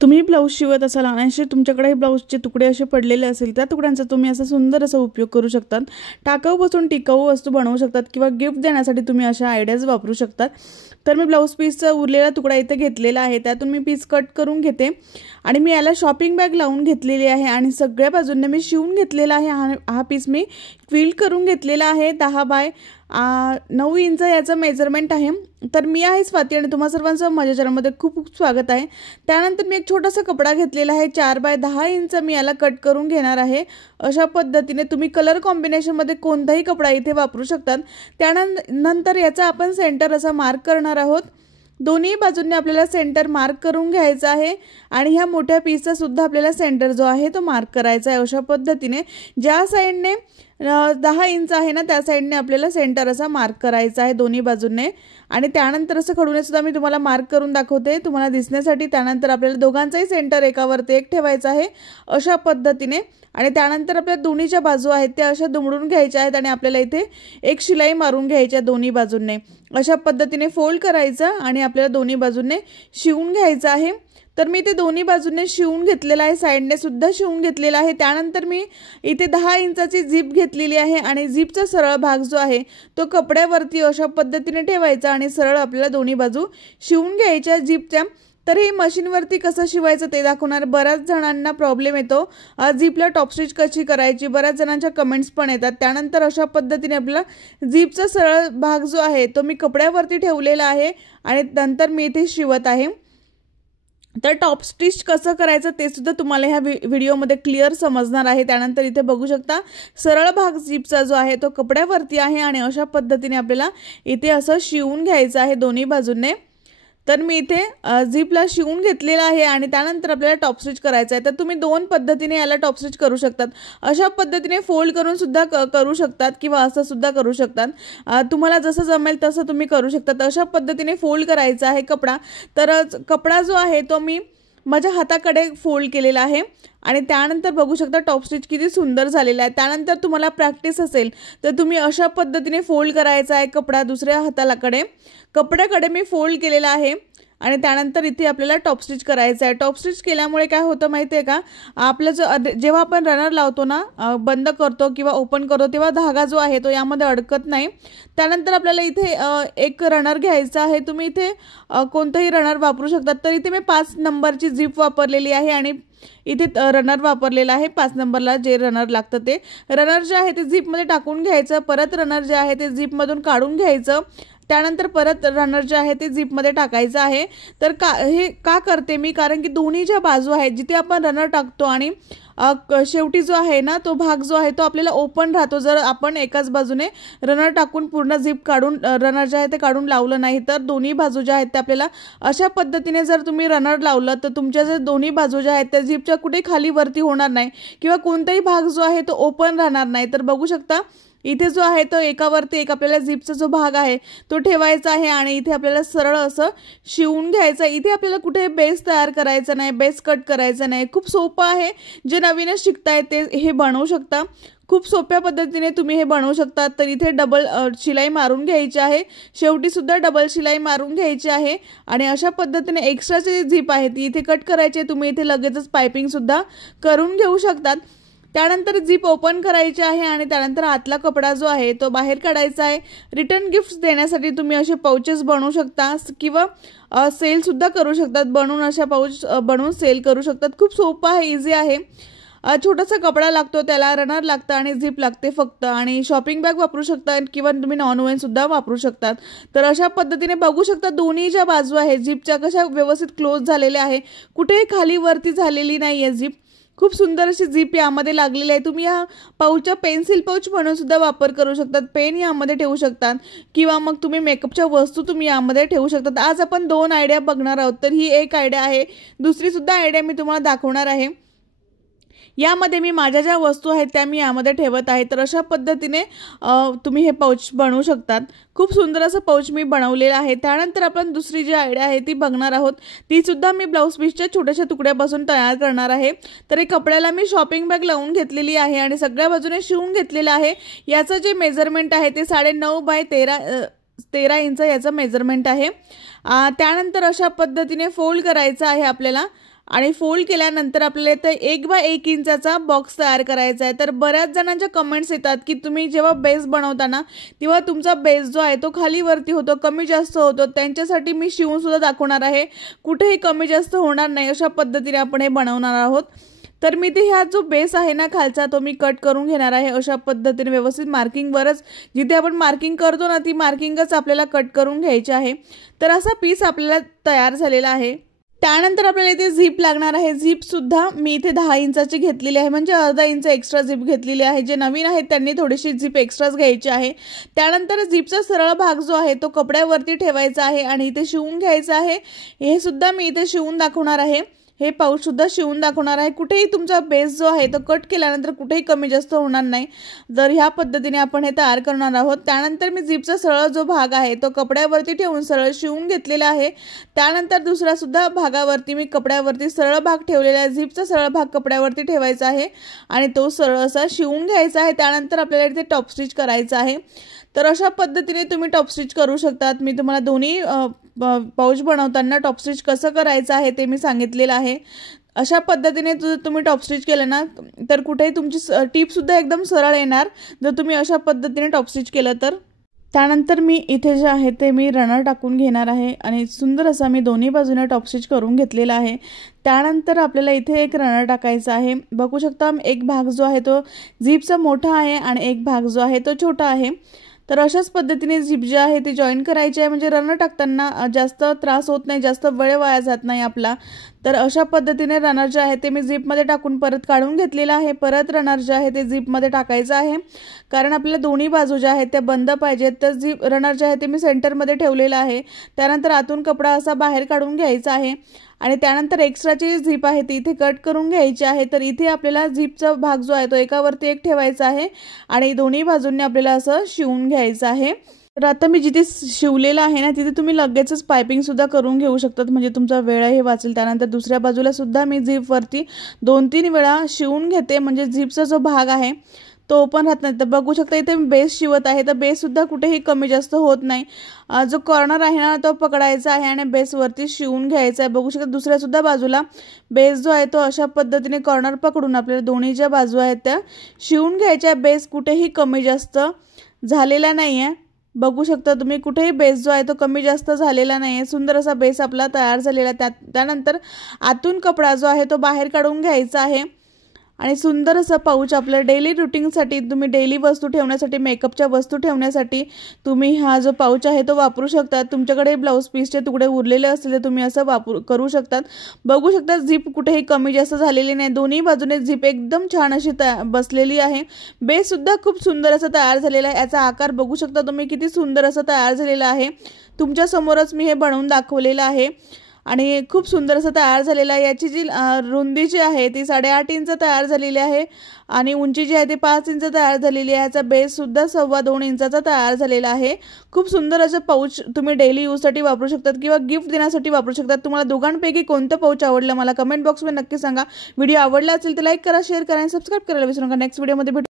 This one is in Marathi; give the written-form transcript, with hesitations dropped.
तुम्ही ब्लाऊज शिवत असाल आणि असे तुमच्याकडे ब्लाऊजचे तुकडे असे पडलेले असेल त्या तुकड्यांचा तुम्ही असा सुंदर असा उपयोग करू शकतात। टाकाऊपासून टिकाऊ वस्तू बनवू शकतात किंवा गिफ्ट देण्यासाठी तुम्ही अशा आयडियाज वापरू शकतात। तर मी ब्लाऊज पीसचा उरलेला तुकडा इथे घेतलेला आहे, त्यातून मी पीस कट करून घेते आणि मी याला शॉपिंग बॅग लावून घेतलेली आहे आणि सगळ्या बाजूंनी मी शिवून घेतलेला आहे। हा पीस मी क्विल्ट करून घेतलेला आहे। 10 बाय 9 इंच याचं मेजरमेंट आहे। तर मी आहे स्वाती आणि तुम्हा सर्वांचं माझ्या चॅनलमध्ये खूप खूप स्वागत आहे। त्यानंतर मी एक छोटासा कपडा घेतलेला आहे, 4 बाय 10 इंच मी याला कट करून घेणार आहे। अशा पद्धतीने तुम्ही कलर कॉम्बिनेशनमध्ये कोणताही कपडा इथे वापरू शकतात। त्यानंतर याचा आपण सेंटर असा मार्क करणार आहोत। दोन्ही बाजूंनी आपल्याला सेंटर मार्क करून घ्यायचा आहे आणि ह्या मोठ्या पीसचा सुद्धा आपल्याला सेंटर जो आहे तो मार्क करायचा आहे। अशा पद्धतीने ज्या साइडने 10 इंच आहे ना त्या साइडने आपल्याला सेंटर असा मार्क करायचा आहे दोन्ही बाजूंनी आणि त्यानंतर असं खडूने सुद्धा मी तुम्हाला मार्क करून दाखवते तुम्हाला दिसण्यासाठी। त्यानंतर आपल्याला दोघांचाही सेंटर एकावरती एक ठेवायचा आहे अशा पद्धतीने आणि त्यानंतर आपल्या दोन्हीच्या बाजू आहेत त्या अशा दुमडून घ्यायच्या आहेत आणि आपल्याला इथे एक शिलाई मारून घ्यायची आहे दोन्ही बाजूंनी। अशा पद्धतीने फोल्ड करायचं आणि आपल्याला दोन्ही बाजूंनी शिवून घ्यायचं आहे। तर मी इथे दोन्ही बाजूंनी शिवून घेतलेला आहे, साइडने सुद्धा शिवून घेतलेला आहे। त्यानंतर मी इथे 10 इंचाची झिप घेतलेली आहे आणि झिपचा सरळ भाग जो आहे तो कपड्यावरती अशा पद्धतीने ठेवायचा आणि सरळ आपल्याला दोन्ही बाजू शिवून घ्यायच्या झिपच्या। तर हे मशीनवरती कसं शिवायचं ते दाखवणार। बऱ्याच जणांना प्रॉब्लेम येतो झिपला टॉप स्टिच कशी करायची, बऱ्याच जणांच्या कमेंट्स पण येतात। त्यानंतर अशा पद्धतीने आपल्याला झिपचा सरळ भाग जो आहे तो मी कपड्यावरती ठेवलेला आहे आणि नंतर मी इथे शिवत आहे। तर टॉप स्टिच कसं करायचं ते सुद्धा तुम्हाला ह्या व्हिडिओमध्ये क्लिअर समजणार आहे। त्यानंतर इथे बघू शकता सरळ भाग झिपचा जो आहे तो कपड्यावरती आहे आणि अशा पद्धतीने आपल्याला इथे असं शिवून घ्यायचं आहे दोन्ही बाजूंनी। तर मी इथे झिपला शिवून घेतलेला आहे आणि त्यानंतर आपल्याला टॉप स्टिच करायचं आहे। तर तुम्ही दोन पद्धतीने याला टॉप स्टिच करू शकतात। अशा पद्धतीने फोल्ड करून सुद्धा करू शकतात किंवा असं सुद्धा करू शकतात। तुम्हाला जसं जमेल तसं तुम्ही करू शकतात। अशा पद्धतीने फोल्ड करायचा आहे कपडा। तर कपडा जो आहे तो मी माझ्या हाताकडे फोल्ड केलेला आहे आणि त्यानंतर बघू शकता टॉप स्टिच किती सुंदर झालेला आहे। त्यानंतर तुम्हाला प्रॅक्टिस असेल तर तुम्ही अशा पद्धतीने फोल्ड करायचा आहे कपडा दुसऱ्या हाताकडे, कपड्याकडे मी फोल्ड केलेला आहे आणि त्यानंतर इथे आपल्याला टॉप स्टिच करायचं आहे। टॉप स्टिच केल्यामुळे काय होतं माहिती आहे का, आपलं जो जेव्हा आपण रनर लावतो ना बंद करतो किंवा ओपन करतो तेव्हा धागा जो आहे तो यामध्ये अडकत नाही। त्यानंतर आपल्याला इथे एक रनर घ्यायचा आहे। तुम्ही इथे कोणताही रनर वापरू शकतात। तर इथे मी 5 नंबरची झिप वापरलेली आहे आणि इथे रनर वापरलेला आहे 5 नंबरला जे रनर लागतं ते रनर जे आहे ते झिपमध्ये टाकून घ्यायचं, परत रनर जे आहे ते झिपमधून काढून घ्यायचं, त्यानंतर परत रनर जे आहे ते झिपमध्ये टाकायचं आहे। तर हे का करते मी, कारण की दोन्ही ज्या बाजू आहेत जिथे आपण रनर टाकतो आणि शेवटी जो आहे ना तो भाग जो आहे तो आपल्याला ओपन राहतो जर आपण एकाच बाजूने रनर टाकून पूर्ण झिप काढून रनर जे आहे ते काढून लावलं नाही तर दोन्ही बाजू ज्या आहेत त्या आपल्याला अशा पद्धतीने जर तुम्ही रनर लावलं तर तुमच्या जे दोन्ही बाजू ज्या आहेत त्या झिपच्या कुठे खाली वरती होणार नाही किंवा कोणताही भाग जो आहे तो ओपन राहणार नाही। तर बघू शकता इथे जो आहे तो एकावरती एक आपल्याला झिपचा जो भाग आहे तो ठेवायचा आहे आणि इथे आपल्याला सरळ असं शिवून घ्यायचं। इथे आपल्याला कुठे बेस तयार करायचा नाही, बेस कट करायचा नाही। खूप सोपं आहे, जे नवीनच शिकताय ते हे बनवू शकता। खूप सोप्या पद्धतीने तुम्ही हे बनवू शकता। तर इथे डबल शिलाई मारून घ्यायची आहे, शेवटी सुद्धा डबल शिलाई मारून घ्यायची आहे आणि अशा पद्धतीने एक्स्ट्राची झिप आहे ती इथे कट करायची। तुम्ही इथे लगेचच पायपिंग सुद्धा करून घेऊ शकतात। त्यानंतर झिप ओपन करायची आहे आणि त्यानंतर आतला कपडा जो आहे तो बाहेर काढायचा आहे। रिटर्न गिफ्ट्स देण्यासाठी तुम्ही असे पाउचेस बनवू शकता किंवा सेल सुद्धा करू शकतात, बनवून अशा पाउच बनवून सेल करू शकतात। खूप सोपं आहे, इझी आहे। छोटासा कपडा लागतो, त्याला रनर लागतं आणि झिप लागते फक्त आणि शॉपिंग बॅग वापरू शकता किंवा तुम्ही नॉन ओव्हन सुद्धा वापरू शकतात। तर अशा पद्धतीने बघू शकता दोन्ही ज्या बाजू आहेत झिपच्या कशा व्यवस्थित क्लोज झालेल्या आहे, कुठेही खाली वरती झालेली नाही आहे झिप। खूप सुंदर अशी झिप यामध्ये लागलेली आहे। तुम्ही या पाऊचचा पेन्सिल पाऊच म्हणून सुद्धा वापर करू शकतात, पेन यामध्ये ठेवू शकतात किंवा मग तुम्ही मेकअपच्या वस्तू तुम्ही यामध्ये ठेवू शकतात। आज आपण 2 आयडिया बघणार आहोत, तर ही एक आयडिया आहे, दुसरी सुद्धा आयडिया मी तुम्हाला दाखवणार आहे। यामध्ये मी माझ्या ज्या वस्तू आहेत त्या मी यामध्ये ठेवत आहे। तर अशा पद्धतीने तुम्ही हे पाउच बनवू शकतात। खूप सुंदर असं पाउच मी बनवलेलं आहे। त्यानंतर आपण दुसरी जी आयडिया आहे ती बघणार आहोत, ती सुद्धा मी ब्लाऊज पीसच्या छोट्याशा तुकड्यापासून तयार करणार आहे। तर हे कपड्याला मी शॉपिंग बॅग लावून घेतलेली आहे आणि सगळ्या बाजूने शिवून घेतलेलं आहे। याचं जे मेजरमेंट आहे ते 9.5 बाय 13 इंच याचं मेजरमेंट आहे। त्यानंतर अशा पद्धतीने फोल्ड करायचं आहे आपल्याला आणि फोल्ड केल्यानंतर आपल्याला इथे 1 बाय 1 इंचाचा बॉक्स तयार करायचा आहे। तर बऱ्याच जणांच्या कमेंट्स येतात की तुम्ही जेव्हा बेस बनवताना तेव्हा तुमचा बेस जो आहे तो खाली वरती होतो, कमी जास्त होतो, त्यांच्यासाठी मी शिवून सुद्धा दाखवणार आहे। कुठेही कमी जास्त होणार नाही अशा पद्धतीने आपण हे बनवणार आहोत। तर मी ते ह्या जो बेस आहे ना खालचा तो मी कट करून घेणार आहे अशा पद्धतीने व्यवस्थित मार्किंगवरच, जिथे आपण मार्किंग करतो ना ती मार्किंगच आपल्याला कट करून घ्यायची आहे। तर असा पीस आपल्याला तयार झालेला आहे। त्यानंतर आपल्याला इथे झिप लागणार आहे। झिप सुद्धा मी इथे 10 इंचाची घेतलेली आहे, म्हणजे अर्धा इंच एक्स्ट्रा झिप घेतलेली आहे। जे नवीन आहेत त्यांनी थोडीशी झिप एक्स्ट्राच घ्यायची आहे। त्यानंतर झिपचा सरळ भाग जो आहे तो कपड्यावरती ठेवायचा आहे आणि इथे शिवून घ्यायचा आहे। हे सुद्धा मी इथे शिवून दाखवणार आहे। हे पाऊच सुद्धा शिवून दाखवणार आहे। कुठेही तुमचा बेस जो आहे तो कट केल्यानंतर कुठेही कमी जास्त होणार नाही, जर ह्या पद्धतीने आपण हे तयार करणार आहोत। त्यानंतर मी झिपचा सरळ जो भाग आहे तो कपड्यावरती ठेवून सरळ शिवून घेतलेला आहे। त्यानंतर दुसरा सुद्धा भागावरती मी कपड्यावरती सरळ भाग ठेवलेला आहे। झिपचा सरळ भाग कपड्यावरती ठेवायचा आहे आणि तो सरळ असा शिवून घ्यायचा आहे। त्यानंतर आपल्याला इथे टॉप स्टिच करायचं आहे। तर अशा पद्धतीने तुम्ही टॉप स्टिच करू शकतात। मी तुम्हाला दोन्ही पाऊच बनवताना टॉप स्टिच कसं करायचं आहे ते मी सांगितलेलं आहे। अशा पद्धतीने तुम्ही टॉप स्टिच केलं ना तर कुठेही तुमची टिप सुद्धा एकदम सरळ येणार जर तुम्ही अशा पद्धतीने टॉप स्टिच केलं तर। त्यानंतर मी इथे जे आहे ते मी रनर टाकून घेणार आहे आणि सुंदर असा मी दोन्ही बाजूने टॉप स्टिच करून घेतलेला आहे। त्यानंतर आपल्याला इथे एक रनर टाकायचा आहे। बघू शकता एक भाग जो आहे तो झिपचा मोठा आहे आणि एक भाग जो आहे तो छोटा आहे। तर अशाच पद्धतीने झिप जी आहे ती जॉईन करायची आहे, म्हणजे रनर टाकताना जास्त त्रास होत नाही, जास्त वेळ वाया जात नाही आपला। तर अशा पद्धतीने रनर जे आहे ते मी झिपमध्ये टाकून परत काढून घेतलेला आहे। परत रनर जे आहे ते झिपमध्ये टाकायचं आहे, कारण आपल्याला दोन्ही बाजू ज्या आहेत त्या बंद पाहिजेत। तर झिप रनर जे आहे ते मी सेंटरमध्ये ठेवलेलं आहे। त्यानंतर आतून कपडा असा बाहेर काढून घ्यायचा आहे आणि त्यानंतर एक्स्ट्राची झिप आहे ती इथे कट करून घ्यायची आहे। तर इथे आपल्याला झिपचा भाग जो आहे तो एकावरती एक ठेवायचा आहे आणि दोन्ही बाजूंनी आपल्याला असं शिवून घ्यायचं आहे। तर आता मी जिथे शिवलेलं आहे ना तिथे तुम्ही लगेचच पायपिंग सुद्धा करून घेऊ शकतात, म्हणजे तुमचा वेळही वाचेल। त्यानंतर दुसऱ्या बाजूला सुद्धा मी झिपवरती 2-3 वेळा शिवून घेते, म्हणजे झिपचा जो भाग आहे तो ओपन राहत नाही। तर बघू शकता इथे मी बेस शिवत आहे, तर बेस सुद्धा कुठेही कमी जास्त होत नाही। जो कॉर्नर आहे ना तो पकडायचा आहे आणि बेसवरती शिवून घ्यायचा आहे। बघू शकता दुसऱ्या सुद्धा बाजूला बेस जो आहे तो अशा पद्धतीने कॉर्नर पकडून आपल्याला दोन्ही ज्या बाजू आहेत त्या शिवून घ्यायच्या। बेस कुठेही कमी जास्त झालेला नाही आहे। बघू शकता तुम्ही कुठेही बेस जो आहे तो कमी जास्त झालेला नाही आहे। सुंदर असा बेस आपला तयार झालेला आहे। त्यानंतर आतून कपडा जो आहे तो बाहेर काढून घ्यायचा आहे आणि सुंदर असं पाऊच आपल्या डेली रुटीनसाठी, तुम्ही डेली वस्तू ठेवण्यासाठी, मेकअपच्या वस्तू ठेवण्यासाठी तुम्ही हा जो पाऊच आहे तो वापरू शकता। तुमच्याकडे ब्लाऊज पीसचे तुकडे उरलेले असतील तर तुम्ही असं करू शकतात। बघू शकता झिप कुठेही कमी जास्त झालेली नाही, दोन्ही बाजूने झिप एकदम छान अशी बसलेली आहे। बेस सुद्धा खूप सुंदर असा तयार झालेला आहे। याचा आकार बघू शकता तुम्ही किती सुंदर असा तयार झालेला आहे। तुमच्या समोरच मी हे बनवून दाखवलेलं आहे आणि खूप सुंदर असं तयार झालेलं आहे। याची जी रुंदी जी आहे ती 8.5 इंच तयार झालेली आहे आणि उंची जी आहे ती 5 इंच तयार झालेली आहे। याचा बेस सुद्धा 2.25 इंचाचा तयार झालेला आहे। खूप सुंदर असं पाऊच तुम्ही डेली यूजसाठी वापरू शकतात किंवा गिफ्ट देण्यासाठी वापरू शकतात। तुम्हाला दोघांपैकी कोणतं पाऊच आवडलं मला कमेंट बॉक्समध्ये नक्की सांगा। व्हिडिओ आवडला असेल तर लाईक करा, शेअर करा आणि सबस्क्राईब करायला विसरू नका। नेक्स्ट व्हिडिओमध्ये भेटू।